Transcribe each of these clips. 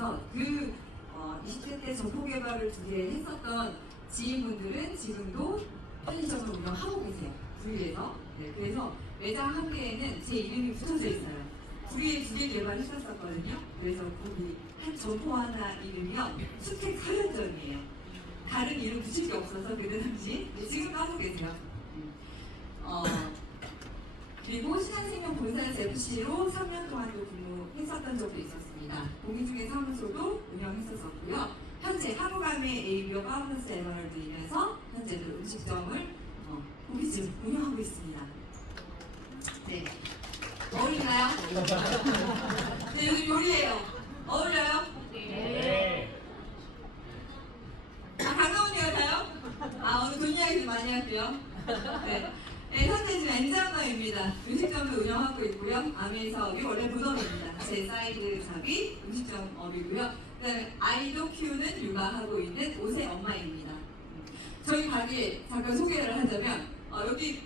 그래서 그 20대 때 점포 개발을 두 개 했었던 지인분들은 지금도 편의점을 운영하고 계세요. 구리에서. 네, 그래서 매장 한 개에는 제 이름이 붙어져 있어요. 구리에 두 개 개발했었거든요. 그래서 거기 한 점포 하나 이름이요. 수택 서현점이에요. 다른 이름 붙일 게 없어서 그때 당시. 네, 지금도 하고 계세요. 그리고 신한생명 본사에서 FC로 3년 동안도 근무했었던 적도 있었습니다. 공인중개 사무소도 운영했었고요. 현재 한우감의 ABO 파워너스 에너를 들이면서 현재도 음식점을 고깃집 운영하고 있습니다. 네, 어울리나요? 네, 요즘 요리해요. 어울려요? 네. 강강 언니 같아요? 오늘 돈 이야기 좀 많이 할게요. 네. 네, 현재 지금 엔장너입니다. 음식점을 운영하고 있고요. 아메사업이 원래 본업입니다. 제 사이드 잡이 음식점업이고요. 그다음에 아이도 키우는 육아하고 있는 5세 엄마입니다. 저희 가게 잠깐 소개를 하자면 여기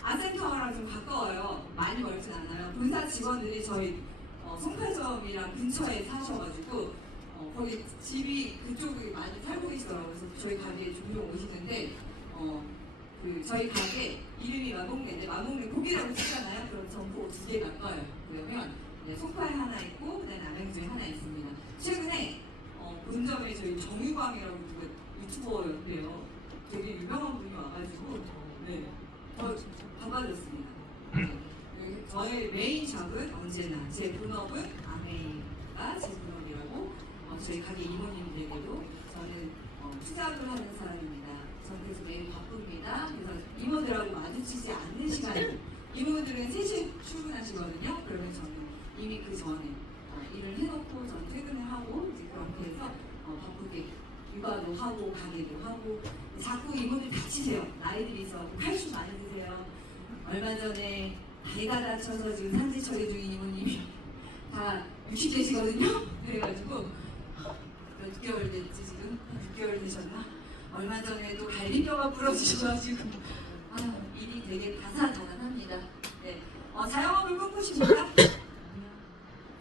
아센터랑 좀 가까워요. 많이 멀진 않아요. 본사 직원들이 저희 송파점이랑 근처에 사셔가지고 거기 집이 그쪽에 많이 살고 계시더라고요. 그래서 저희 가게에 종종 오시는데 저희 가게 이름이 마몽래인데 마몽래 고기라고 치잖아요. 그럼 점포 두 개 가까워요. 그러면 송파에 하나 있고 그다음에 남양주에 하나 있습니다. 최근에 본점에 저희 정유광이라고 누가 유튜버였대요. 되게 유명한 분이 와가지고 바빠졌습니다. 저의 메인 잡은 언제나 제 본업은 아메이가 제 본업이라고 저희 가게 이모님들에게도 저는 투잡을 하는 사람입니다. 저는 그래서 매일 바쁩니다. 그래서 이모들하고 마주치지 않는 시간이 이모들은 3시에 출근하시거든요. 그러면 저는 이미 그 전에 일을 해놓고 전 퇴근을 하고 이제 그렇게 해서 바쁘게 육아도 하고 가게도 하고 자꾸 이모들 다치세요. 나이들이 있어 칼슘 많이 드세요. 얼마 전에 다리가 다쳐서 지금 산지 처리 중인 이모님이 다 60대시거든요. 그래가지고 몇 개월 됐지 지금? 6개월 되셨나? 얼마 전에도 갈비뼈가 부러지셔가지고 일이 되게 다사다난합니다. 네. 자영업을 꿈꾸십니까?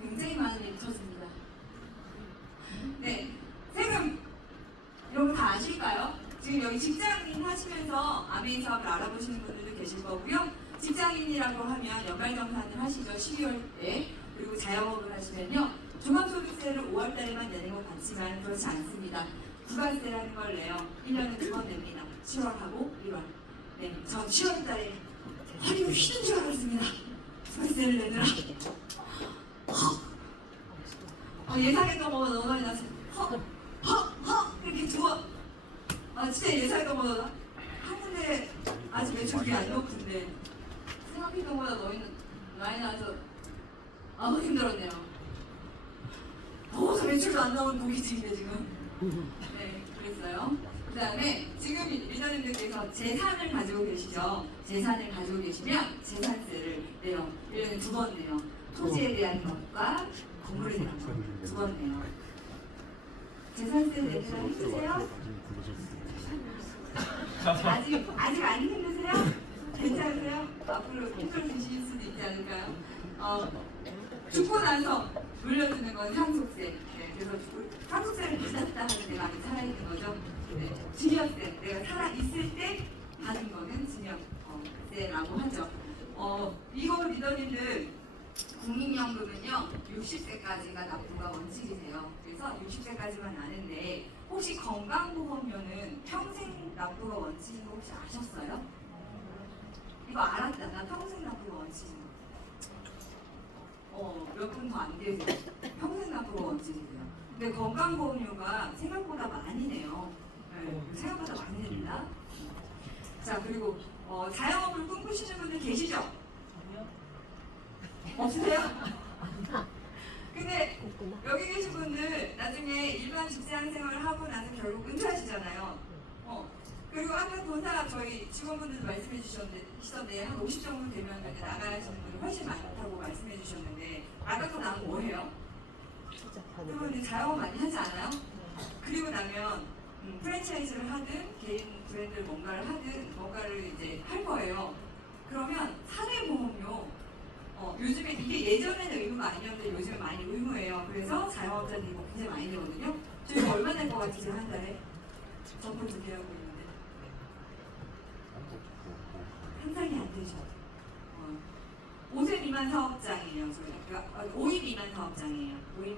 굉장히 많은 일이 있었습니다. 네. 세금 이런 거 다 아실까요? 지금 여기 직장인 하시면서 아메인 사업을 알아보시는 분들도 계실 거고요. 직장인이라고 하면 연말정산을 하시죠. 12월에. 그리고 자영업을 하시면요. 종합소득세를 5월달에만 내는 것 같지만 그렇지 않습니다. 부가세라는 걸 내요. 1년에 2번 냅니다. 7월하고 1월. 네, 전 7월달에 허리가 휘는 줄 알았습니다. 부가세를 내느라. 예상했던 것보다 너무 많이 나서 이렇게 좋아. 진짜 예상했던 것보다 한 군데 아직 매출이 안 높은데 생각했던 것보다 너무 많이 나서 힘들었네요. 더워서 매출도 안 나오는 고깃집인데 지금. 네, 그랬어요. 그 다음에 지금 리더님들께서 재산을 가지고 계시죠. 재산을 가지고 계시면 재산세를 내요. 1년에 2번 내요. 토지에 대한 것과 건물에 대한 것 2번 내요. 재산세 내느라 힘드세요? 아직 안 힘드세요? 괜찮으세요? 앞으로 힘들 주실 수도 있지 않을까요? 죽고 나서 물려주는 건 상속세. 네, 그래서 상속세를 받았다 하는 내가 아직 살아있는 거죠. 네, 증여세. 내가 살아있을 때 받은 거는 증여세라고 하죠. 이거 리더님들 국민연금은요 60세까지가 납부가 원칙이세요. 그래서 60세까지만 나는데 혹시 건강보험료는 평생 납부가 원칙인 거 혹시 아셨어요? 이거 알았다. 나 평생 납부가 원칙인 거. 몇 분 더 안 되세요. 평생 납부가 원칙이세요. 근데 건강보험료가 생각보다 많이 내요. 네, 생각보다 많이 냅니다. 자, 그리고 자영업을 꿈꾸시는 분들 계시죠? 아니요. 없으세요? 근데 여기 계신 분들 나중에 일반 직장 생활을 하고 나서 결국 은퇴하시잖아요. 그리고 아까 본사 저희 직원분들도 말씀해 주셨는데 한 50 정도 되면 나가시는 분이 훨씬 많다고 말씀해 주셨는데 아까 또 나면 뭐 해요? 그러면 이제 자영업 많이 하지 않아요? 그리고 나면 프랜차이즈를 하든 개인 브랜드를 뭔가를 하든 뭔가를 이제 할 거예요. 그러면 사내보험료 요즘에 이게 예전에는 의무가 아니었는데 요즘 많이 의무예요. 그래서 자영업자들이 굉장히 많이 되거든요. 저희 얼마 낼 것 같으세요 한 달에? 점포 2개 하고 있는데 상상이 안 되죠. 5세 미만 사업장이에요. 저희. 그러니까 5인 미만 사업장이에요. 5인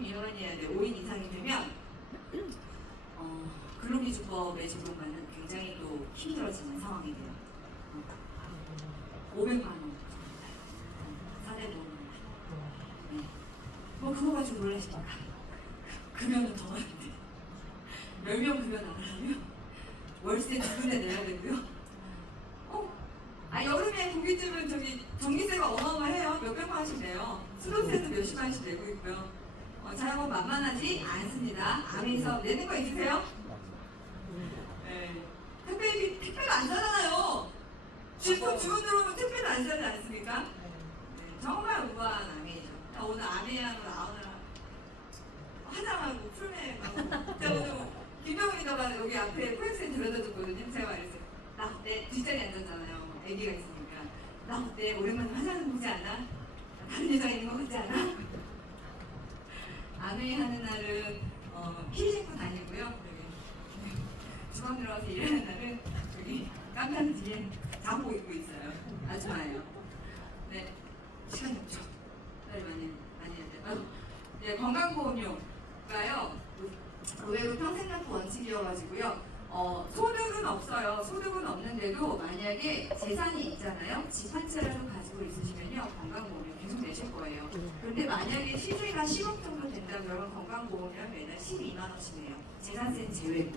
미만이어야 돼. 5인 이상이 되면 근로기준법에 적용받는 굉장히 또 힘들어지는 상황이 돼요. 500만 원. 4대 보험. 네. 뭐 그거 가지고 놀라십니까? 금연은 더 많은데. 10명 금연 안 하려면 월세 2군데 내야 되고요. 여름에 고깃집은 전기세가 어마어마해요. 몇백만 원씩 내요. 수도세도 몇십만 원씩 내고 있고요. 자영업 만만하지 않습니다. 아메이서 내는 거 있으세요? 네. 택배가 안 사잖아요. 주문 들어오면 택배도 안 사지 않습니까? 네. 정말 우아한 아메이죠. 오늘 아메이하고 나오느라 화장하고 풀메하고 제가 오늘 김병훈이가 여기 앞에 코엑스에 데려다 줬거든요. 제가 말했어요. 나 그때 뒷자리에 앉았잖아요. 애기가 있으니까. 나 그때 오랜만에 화장을 보지 않아? 다른 여자가 있는 거 같지 않아? 아메이 하는 날은 힐 신고 다니고요. 여기 주방 들어가서 일하는 날은 여기 깜깜 뒤에 자고 입고 있어요. 아줌마예요. 네, 시간이 없죠. 빨리 많이 해야 돼요. 네, 건강보험료가요. 의외로 평생납부 원칙이어가지고요. 소득은 없어요. 소득은 없는데도 만약에 재산이 있잖아요. 집 한 채라도 가지고 있으시면요. 건강보험료 계속 내실 거예요. 그런데 만약에 시세가 10억 정도 된다 그러면 건강보험료 매달 12만 원씩 내요. 재산세 제외고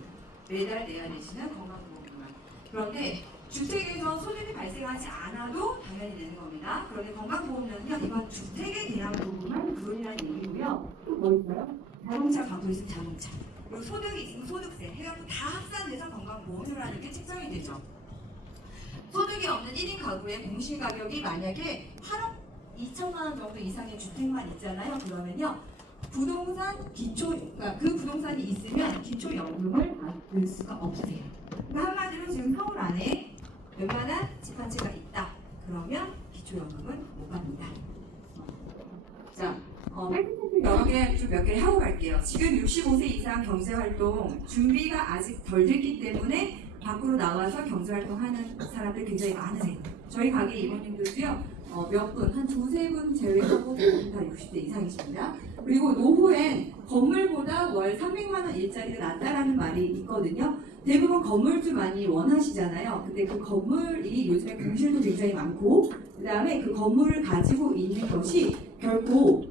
매달 내야 되시는 건강보험료만. 그런데 주택에서 소득이 발생하지 않아도 당연히 내는 겁니다. 그런데 건강보험료는요. 이건 주택에 대한 부분만 그론이라는 얘기고요. 또 뭐 있어요? 자동차 갖고 있으면 자동차. 그리고 소득이 있으면 소득세 해갖고 다 합산돼서 건강보험료라는 게 책정이 되죠. 소득이 없는 1인 가구의 공시가격이 만약에 8억 2천만 원 정도 이상의 주택만 있잖아요. 그러면요. 부동산 기초, 그러니까 그 부동산이 있으면 기초연금을 받을 수가 없으세요. 그러니까 한마디로 지금 서울 안에 웬만한 집 한 채가 있다. 그러면 기초연금은 못 받는다. 자, 팩트체크 여러 개 좀 몇 개 하고 갈게요. 지금 65세 이상 경제활동 준비가 아직 덜 됐기 때문에 밖으로 나와서 경제활동하는 사람들 굉장히 많으세요. 저희 가게 이모님들도요. 몇 분, 한 두세 분 제외하고 대부분 다 60대 이상이십니다. 그리고 노후엔 건물보다 월 300만 원 일자리가 낫다라는 말이 있거든요. 대부분 건물주 많이 원하시잖아요. 근데 그 건물이 요즘에 공실도 굉장히 많고 그 다음에 그 건물을 가지고 있는 것이 결코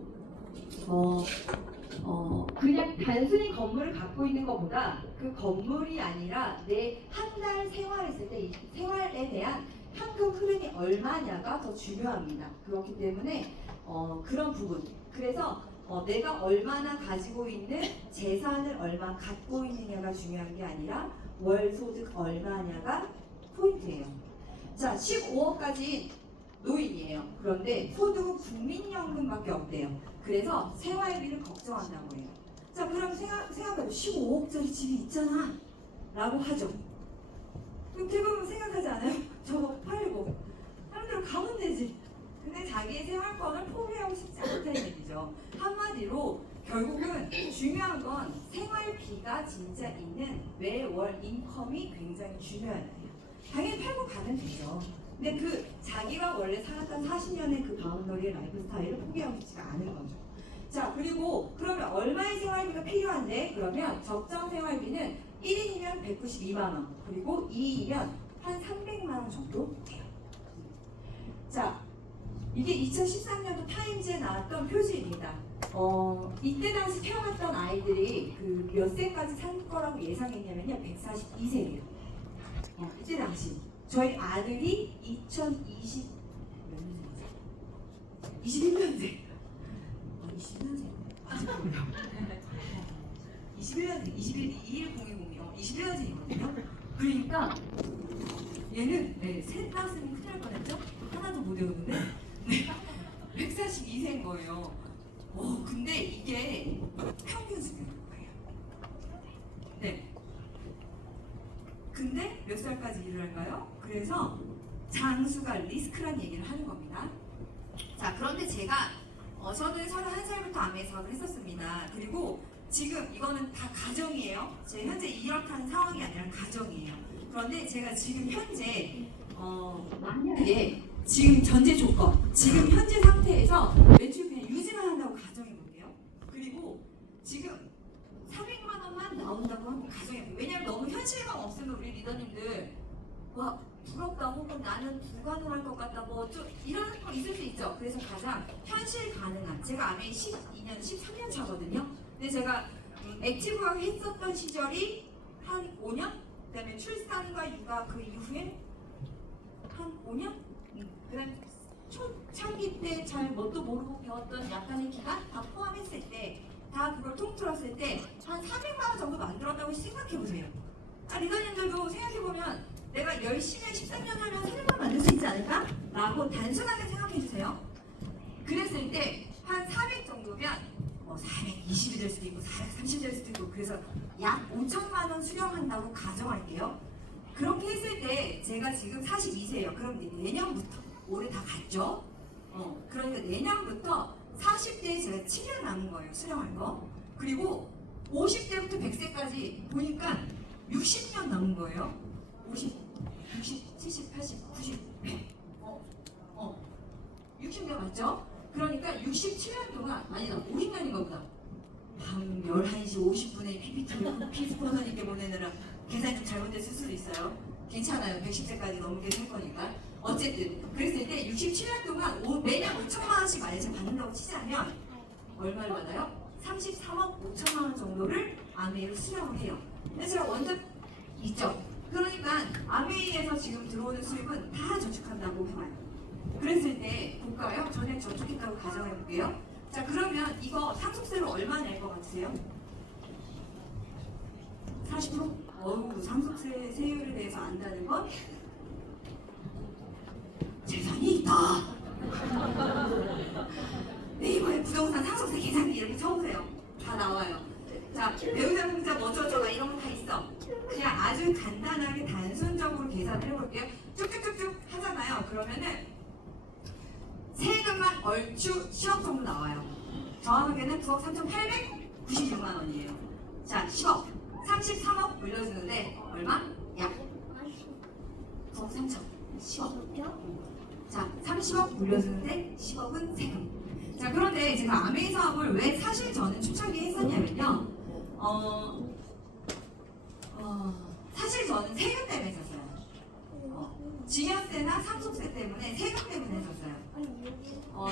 그냥 단순히 건물을 갖고 있는 것보다 그 건물이 아니라 내 한 달 생활했을 때 이 생활에 대한 현금 흐름이 얼마냐가 더 중요합니다. 그렇기 때문에 그런 부분. 그래서 내가 얼마나 가지고 있는 재산을 얼마 갖고 있느냐가 중요한 게 아니라 월 소득 얼마냐가 포인트예요. 자, 15억까지 노인이에요. 그런데 소득은 국민연금밖에 없대요. 그래서 생활비를 걱정한다고 해요. 자, 그럼 생각해도 15억짜리 집이 있잖아 라고 하죠. 그럼 대부분 생각하지 않아요? 저거 팔고 사람들은 가면 되지. 근데 자기의 생활권을 포기하고 싶지 않다는 얘기죠. 한마디로 결국은 중요한 건 생활비가 진짜 있는 매월 인컴이 굉장히 중요하다. 당연히 팔고 가면 되죠. 근데 그 자기가 원래 살았던 40년의 그 바운더리의 라이프 스타일을 포기하고 싶지가 않은 거죠. 자, 그리고 그러면 얼마의 생활비가 필요한데? 그러면 적정 생활비는 1인이면 192만 원, 그리고 2인이면 한 300만 원 정도 돼요. 자, 이게 2013년도 타임즈에 나왔던 표지입니다. 이때 당시 태어났던 아이들이 그 몇 세까지 살 거라고 예상했냐면요, 142세예요. 이때 당시 저희 아들이 2020 몇 년생이죠? 21년생. 21년생. 21년생. 21020이요. 21년생이거든요. 그러니까 얘는 셋 낳았으면 큰일 날 뻔했죠? 하나도 못 외우는데 142세인 거예요. 근데 이게 평균 수명인 거예요. 네. 근데 몇 살까지 일을 할까요? 그래서 장수가 리스크란 얘기를 하는 겁니다. 그런데 제가 저는 31살부터 아메 사업을 했었습니다. 그리고 지금 이거는 다 가정이에요. 제 현재 이렇다는 상황이 아니라 가정이에요. 그런데 제가 지금 현재 만약에 지금 전제 조건, 지금 현재 상태에서 매출 그냥 유지만 한다고 가정해 볼게요. 그리고 지금 400만 원만 나온다고 한번 가정해 볼게요. 왜냐면 너무 현실감 없으면 우리 리더님들 와 부럽다 혹은 나는 불가능할 것 같다 뭐 좀 이런 거 있을 수 있죠. 그래서 가장 현실 가능한 제가 아메 12년 13년 차거든요. 근데 제가 액티브하게 했었던 시절이 한 5년? 그다음에 출산과 육아 그 이후에 한 5년? 그다음 초창기 때 잘 뭣도 모르고 배웠던 약간의 기간 다 포함했을 때 다 그걸 통틀었을 때 한 400만 원 정도 만들었다고 생각해 보세요. 리더님들도 생각해 보면 내가 열심히 13년 하면 400만 원 만들 수 있지 않을까? 라고 단순하게 생각해 주세요. 그랬을 때 한 400 정도면 420이 될 수도 있고 430이 될 수도 있고 그래서 약 5천만 원 수령한다고 가정할게요. 그렇게 했을 때 제가 지금 42세예요. 그럼 이제 내년부터 올해 다 갔죠? 그러니까 내년부터 40대에 제가 7년 남은 거예요. 수령할 거. 그리고 50대부터 100세까지 보니까 60년 남은 거예요. 50, 60, 70, 80, 90, 100. 60년 맞죠? 그러니까 67년 동안 아니다 50년인가 보다. 밤 11시 50분에 PPT를 피스포너님께 보내느라 계산 좀 잘못됐을 수도 있어요. 괜찮아요. 110세까지 넘게 살 거니까. 어쨌든 그랬을 때 67년 동안 매년 5천만 원씩 만약에 받는다고 치자면 얼마를 받아요? 33억 5천만 원 정도를 아메이로 수령을 해요. 근데 제가 원전 있죠. 그러니까 아메이에서 지금 들어오는 수입은 다 저축한다고 해봐요. 그랬을 때 볼까요? 전에 저축했다고 가정해 볼게요. 자 그러면 이거 상속세로 얼마 낼 것 같으세요? 40%? 어우 상속세 세율에 대해서 안다는 건 재산이 있다. 네이버에 부동산 상속세 계산기 이렇게 쳐보세요. 다 나와요. 자 배우자 공자 뭐저저가 이런 거 다 있어. 그냥 아주 간단하게 단순적으로 계산을 해볼게요. 쭉쭉쭉쭉 하잖아요. 그러면은 세금만 얼추 10억 정도 나와요. 정확하게는 9억 3,896만 원이에요. 자 10억 33억 물려주는데 얼마? 약 9억 3천 10억. 자 30억 물려주는데 10억은 세금. 자 그런데 제가 아메이 사업을 왜 사실 저는 초창기에 했었냐면요. 사실 저는 세금 때문에 했었어요. 증여세나 상속세 때문에 세금 때문에 했었어요.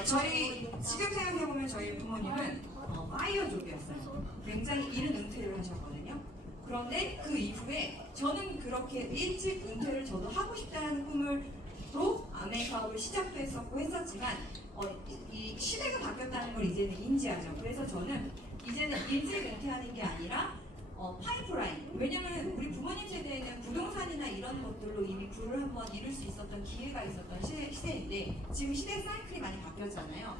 저희 지금 생각해보면 저희 부모님은 파이어족이었어요. 굉장히 이른 은퇴를 하셨거든요. 그런데 그 이후에 저는 그렇게 일찍 은퇴를 저도 하고 싶다는 꿈으로 아메이 사업을 시작도 했었고 했었지만 이 시대가 바뀌었다는 걸 이제는 인지하죠. 그래서 저는 이제는 일찍 은퇴하는 게 아니라 파이프라인. 왜냐면 우리 부모님 세대에는 부동산이나 이런 것들로 이미 부를 한번 이룰 수 있었던 기회가 있었던 시대인데 지금 시대 사이클이 많이 바뀌었잖아요.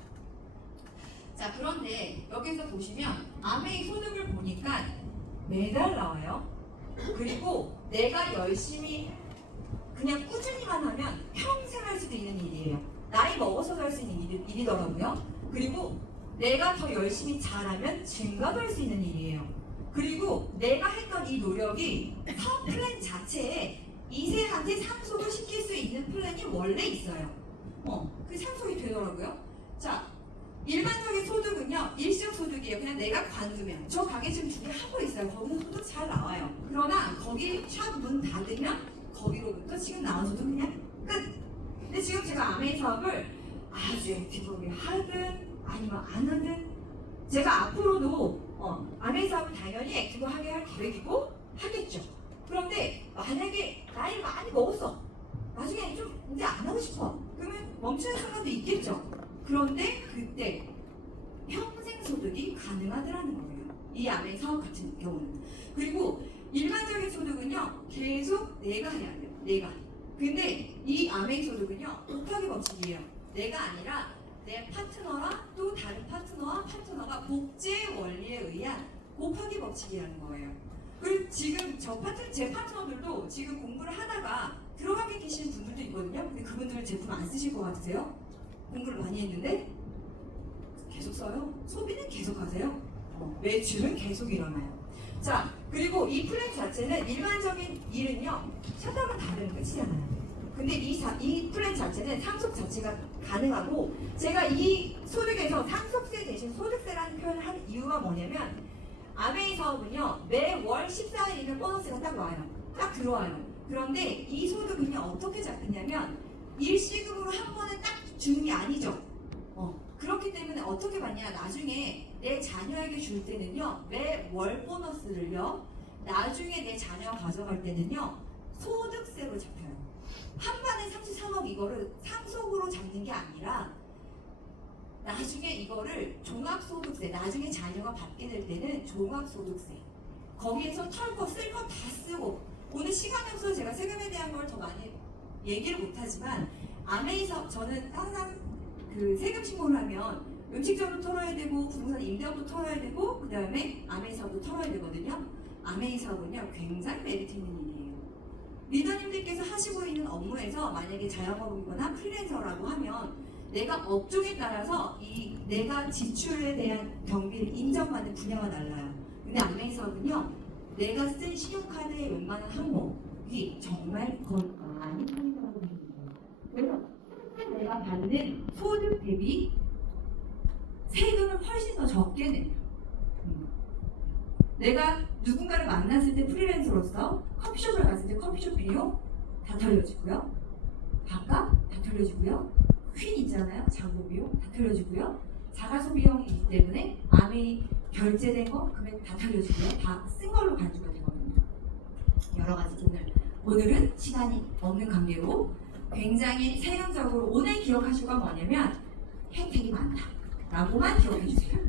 자 그런데 여기서 보시면 아메이 소득을 보니까 매달 나와요. 그리고 내가 열심히 그냥 꾸준히만 하면 평생 할 수도 있는 일이에요. 나이 먹어서도 할 수 있는 일이더라고요. 그리고 내가 더 열심히 잘하면 증가도 할 수 있는 일이에요. 그리고 내가 했던 이 노력이 사업 플랜 자체에 2세한테 상속을 시킬 수 있는 플랜이 원래 있어요. 그 상속이 되더라고요. 자, 일반적인 소득은요, 일시적소득이에요. 그냥 내가 관두면. 저 가게 지금 2개 하고 있어요. 거기서 소득 잘 나와요. 그러나 거기 샵 문 닫으면 거기로부터 지금 나온 소득 그냥 끝. 근데 지금 제가 아메이 사업을 아주 액티브하게 하든 아니면 안 하든 제가 앞으로도 아메이 사업을 당연히 액티브하게 할 계획이고 하겠죠. 그런데 만약에 나이 많이 먹었어. 나중에 좀 이제 안 하고 싶어. 그러면 멈추는 순간도 있겠죠. 그런데 그때 평생 소득이 가능하더라는 거예요. 이 아메이 사업 같은 경우는. 그리고 일반적인 소득은요. 계속 내가 해야 돼요. 내가. 근데 이 아메이 소득은요. 곱하기 법칙이에요. 내가 아니라 내 파트너랑 또 다른 파트너가 복제 원리에 의한 곱하기 법칙이라는 거예요. 그리고 지금 제 파트너들도 지금 공부를 하다가 들어가게 계시는 분들도 있거든요. 근데 그분들은 제품 안 쓰실 것 같으세요? 공부를 많이 했는데 계속 써요. 소비는 계속 하세요. 매출은 계속 일어나요. 자, 그리고 이 플랜 자체는 일반적인 일은요, 셧다운 닫으면 끝이잖아요. 근데 이 플랜 자체는 상속 자체가 가능하고, 제가 이 소득에서 상속세 대신 소득세라는 표현을 한 이유가 뭐냐면, 아메이 사업은요, 매월 14일이면 보너스가 딱 와요. 딱 들어와요. 그런데 이 소득은요, 어떻게 잡히냐면, 일시금으로 한 번에 딱 주는 게 아니죠. 그렇기 때문에 어떻게 받냐, 나중에 내 자녀에게 줄 때는요, 매월 보너스를요, 나중에 내 자녀가 가져갈 때는요, 소득세로 잡혀요. 한 번에 33억 이거를 상속으로 잡는 게 아니라 나중에 이거를 종합소득세, 나중에 자녀가 받게 될 때는 종합소득세, 거기에서 털 거 쓸 거 다 쓰고, 오늘 시간이 없어서 제가 세금에 대한 걸 더 많이 얘기를 못하지만, 아메이 사업, 저는 항상 그 세금 신고를 하면 음식점도 털어야 되고 부동산 임대업도 털어야 되고 그 다음에 아메이 사업도 털어야 되거든요. 아메이 사업은요, 굉장히 메리트 있는 일이에요. 리더님들께서 하시고 있는 업무에서 만약에 자영업이거나 프리랜서라고 하면 내가 업종에 따라서 이 내가 지출에 대한 경비를 인정받는 분야가 달라요. 근데 아메이 사업은요, 내가 쓴 신용카드의 웬만한 항목이 정말 많이 편의라고 보입니다. 그래서 내가 받는 소득 대비 세금을 훨씬 더 적게 내요. 내가 누군가를 만났을 때 프리랜서로서 커피숍을 갔을 때 커피숍 비용 다 털려지고요. 밥값 다 털려지고요. 퀸 있잖아요. 장보 비용 다 털려지고요. 자가소 비용이기 때문에 아메이 결제된 거 금액 다 털려지고요. 다 쓴 걸로 간주가 되거든요. 여러 가지 오늘은 시간이 없는 관계로 굉장히 세금적으로 오늘 기억하실 건 뭐냐면 혜택이 많다 라고만 기억해 주세요.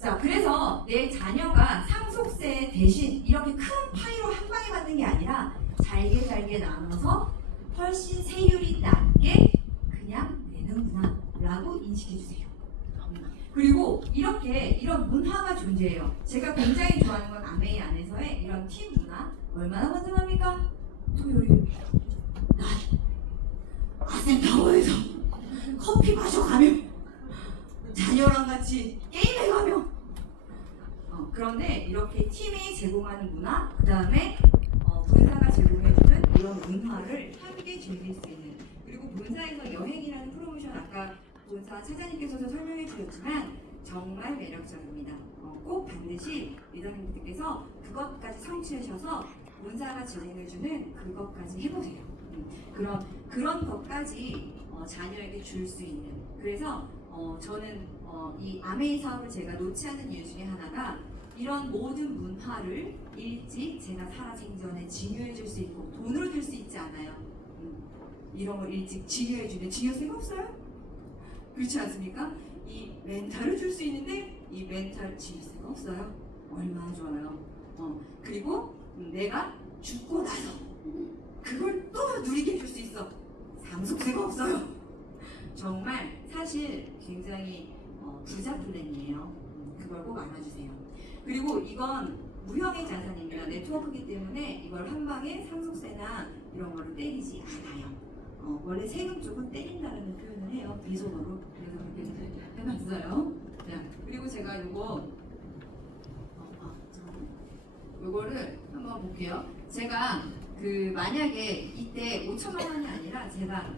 자, 그래서 내 자녀가 상속세 대신 이렇게 큰 파이로 한 방에 받는 게 아니라 잘게 나눠서 훨씬 세율이 낮게 그냥 내는구나 라고 인식해 주세요. 그리고 이런 문화가 존재해요. 제가 굉장히 좋아하는 건 아메이 안에서의 이런 팀 문화. 얼마나 건전합니까? 토요일 날 아센타워에서 커피 마셔가며 자녀랑 같이 게임해가며 그런데 이렇게 팀이 제공하는 문화, 그 다음에 본사가 제공해주는 이런 문화를 함께 즐길 수 있는, 그리고 본사에서 여행이라는 프로모션, 아까 본사 차장님께서도 설명해 주셨지만 정말 매력적입니다. 꼭 반드시 리더님들께서 그것까지 성취하셔서 본사가 진행해주는 그것까지 해보세요. 그런 것까지 자녀에게 줄 수 있는. 그래서 저는 이 아메이 사업을 제가 놓지 않는 이유 중에 하나가 이런 모든 문화를 일찍 제가 살아생전에 증여해 줄 수 있고, 돈으로 줄 수 있지 않아요. 이런 걸 일찍 증여해 주는 증여세가 없어요? 그렇지 않습니까? 이 멘탈을 줄 수 있는데 이 멘탈 증여세가 없어요. 얼마나 좋아요. 그리고 내가 죽고 나서 그걸 또 누리게 해줄 수 있어. 상속세가 없어요. 정말 사실 굉장히 부자 플랜이에요. 그걸 꼭 알아주세요. 그리고 이건 무형의 자산입니다. 네트워크이기 때문에 이걸 한 방에 상속세나 이런 거를 때리지 않아요. 원래 세금 쪽은 때린다는 표현을 해요. 비속어로. 그래서 그렇게 해봤어요. 자, 그리고 제가 요거를 한번 볼게요. 제가 만약에 이때 5천만 원이 아니라 제가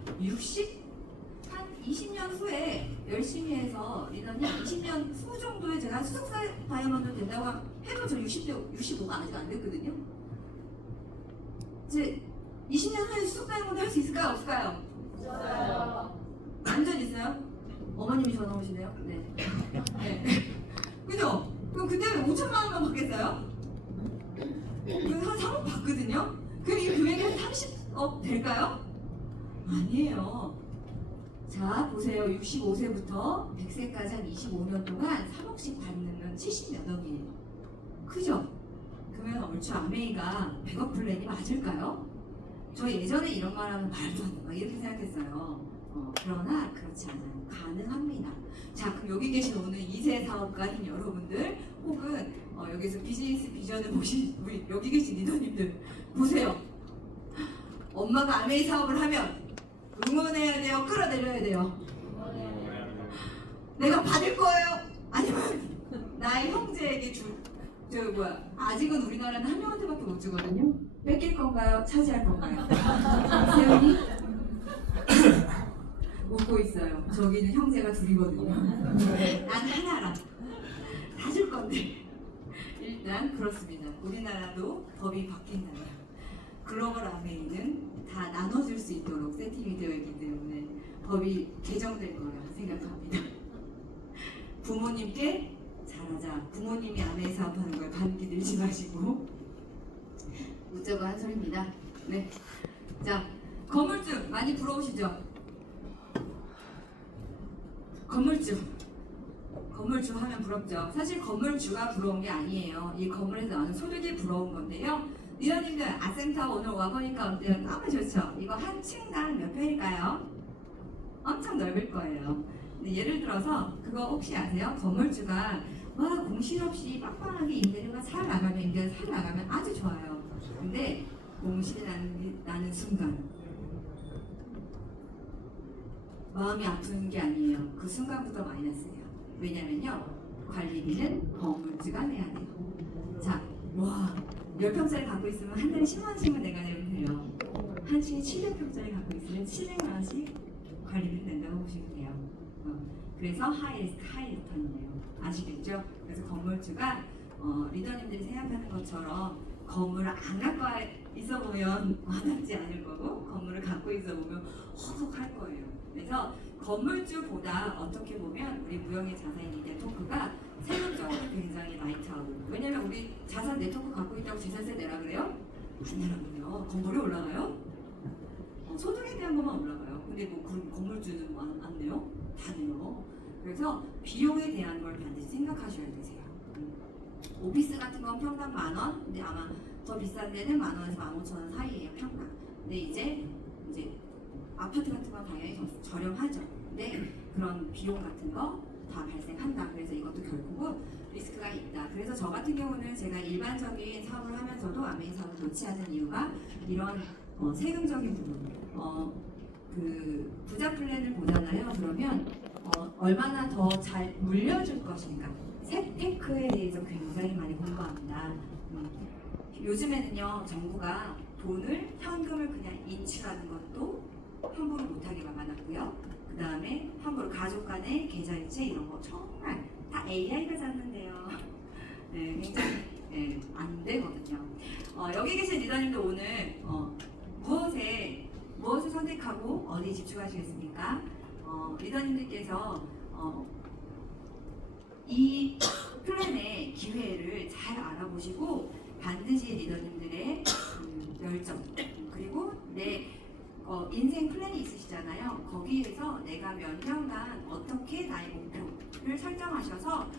20년 후에 열심히 해서 리더님 20년 후 정도에 제가 수석사 다이아몬드 된다고 해도 저 65가 아직 안 됐거든요. 이제 20년 후에 수석 다이아몬드 할 수 있을까요? 없을까요? 있어요. 완전 있어요? 어머님이 전화 오시네요. 네. 그죠? 그럼 그때 왜 5천만 원만 받겠어요? 한 3억 받거든요? 그럼 이 금액이 한 30억 될까요? 아니에요. 자, 보세요. 65세부터 100세까지 한 25년 동안 3억씩 받는 70몇 억이에요. 크죠? 그러면 얼추 아메이가 100억 플랜이 맞을까요? 저 예전에 이런 말 하면 말도 안 돼. 이렇게 생각했어요. 그러나 그렇지 않아요. 가능합니다. 자, 그럼 여기 계신 오늘 2세 사업가인 여러분들, 혹은 여기서 비즈니스 비전을 보신 우리 여기 계신 리더님들 보세요. 엄마가 아메이 사업을 하면 응원해야 돼요? 끌어내려야 돼요? 내가 받을 거예요? 아니면 나의 형제에게 아직은 우리나라는 한 명한테밖에 못 주거든요. 뺏길 건가요? 차지할 건가요? 세훈이? 웃고 있어요. 저기는 형제가 둘이거든요. 난 하나라. 다 줄 건데. 일단 그렇습니다. 우리나라도 법이 바뀐다면 글로벌 아메이는 다 나눠줄 수 있도록 세팅이 되어 있기 때문에 법이 개정될 거라 생각합니다. 부모님께 잘하자. 부모님이 아메이 사업하는 걸 반기 들지 마시고 웃자고 한 소리입니다. 네. 자, 건물주 많이 부러우시죠? 건물주 하면 부럽죠. 사실 건물주가 부러운 게 아니에요. 이 건물에서 나오는 소득이 부러운 건데요. 리더님들 아센터 오늘 와보니까 어때요? 너무 좋죠? 이거 한 층당 몇 평일까요? 엄청 넓을 거예요. 근데 예를 들어서 그거 혹시 아세요? 건물주가 와 공실 없이 빵빵하게 임대료가 잘 나가면 임대료 잘 나가면 아주 좋아요. 근데 공실이 나는 순간 마음이 아픈 게 아니에요. 그 순간부터 마이너스예요. 왜냐면요 관리비는 건물주가 내야 돼요. 자, 와 몇 평짜리 갖고 있으면 한 달에 10만 원씩만 내가 내면 돼요. 한 층에 700평짜리 갖고 있으면 700만 원씩 관리비 낸다고 보시면 돼요. 그래서 하이 리스크 하이 리턴이에요. 아시겠죠? 그래서 건물주가 리더님들이 생각하는 것처럼 건물을 안 갖고 있어 보면 와닿지 않을 거고 건물을 갖고 있어 보면 허덕할 거예요. 그래서 건물주보다 어떻게 보면 우리 무형의 자산인 네트워크가 세금적으로 굉장히 라이트하고, 왜냐면 우리 자산 네트워크 갖고 있다고 재산세 내라 그래요? 안 내라고요. 건물이 올라가요? 소득에 대한 것만 올라가요. 근데 뭐 그럼 건물주는 안 내요? 다 내요. 그래서 비용에 대한 걸 반드시 생각하셔야 되세요. 오피스 같은 건 평당 10,000원, 근데 아마 더 비싼 데는 10,000원에서 15,000원 사이예요, 평당. 근데 이제 아파트 같은 건 당연히 저렴하죠. 근데 그런 비용 같은 거 다 발생한다. 그래서 이것도 결국은 리스크가 있다. 그래서 저 같은 경우는 제가 일반적인 사업을 하면서도 아메이 사업을 놓지 않는 이유가 이런 세금적인 부분, 그 부자 플랜을 보잖아요. 그러면 얼마나 더 잘 물려줄 것인가, 세테크에 대해서 굉장히 많이 공부합니다. 요즘에는요 정부가 돈을 현금을 그냥 인출하는 것도 함부로 못하게 막아놨고요. 그 다음에 함부로 가족 간의 계좌이체 이런 거 정말 다 AI가 잡는데요. 네, 굉장히 안 되거든요. 여기 계신 리더님들 오늘 무엇을 선택하고 어디 집중하시겠습니까? 리더님들께서 이 플랜의 기회를 잘 알아보시고 반드시 리더님들의 열정 그리고 내 인생 플랜이 있으시잖아요. 거기에서 내가 몇 년간 어떻게 나의 목표를 설정하셔서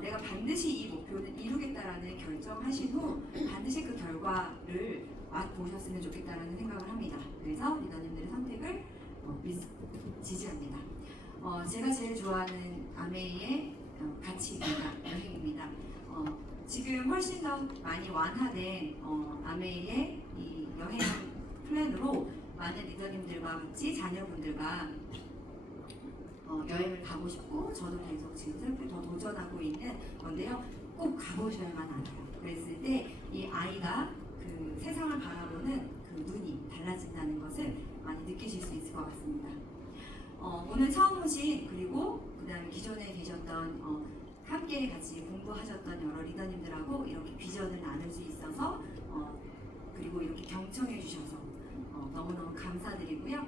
내가 반드시 이 목표는 이루겠다라는 결정하신 후 반드시 그 결과를 맛보셨으면 좋겠다라는 생각을 합니다. 그래서 리더님들의 선택을 지지합니다. 제가 제일 좋아하는 아메이의 가치입니다. 여행입니다. 지금 훨씬 더 많이 완화된 아메이의 이 여행 플랜으로 많은 리더님들과 같이 자녀분들과 여행을 가고 싶고 저도 계속 지금 슬프게 더 도전하고 있는 건데요. 꼭 가보셔야만 알아요. 그랬을 때 이 아이가 그 세상을 바라보는 그 눈이 달라진다는 것을 많이 느끼실 수 있을 것 같습니다. 오늘 처음 오신 그리고 그 다음에 기존에 계셨던 함께 같이 공부하셨던 여러 리더님들하고 이렇게 비전을 나눌 수 있어서 그리고 이렇게 경청해 주셔서 너무너무 감사드리고요.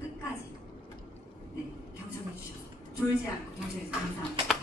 끝까지 경청해 주셔서 졸지 않고 경청해 주셔서 감사합니다.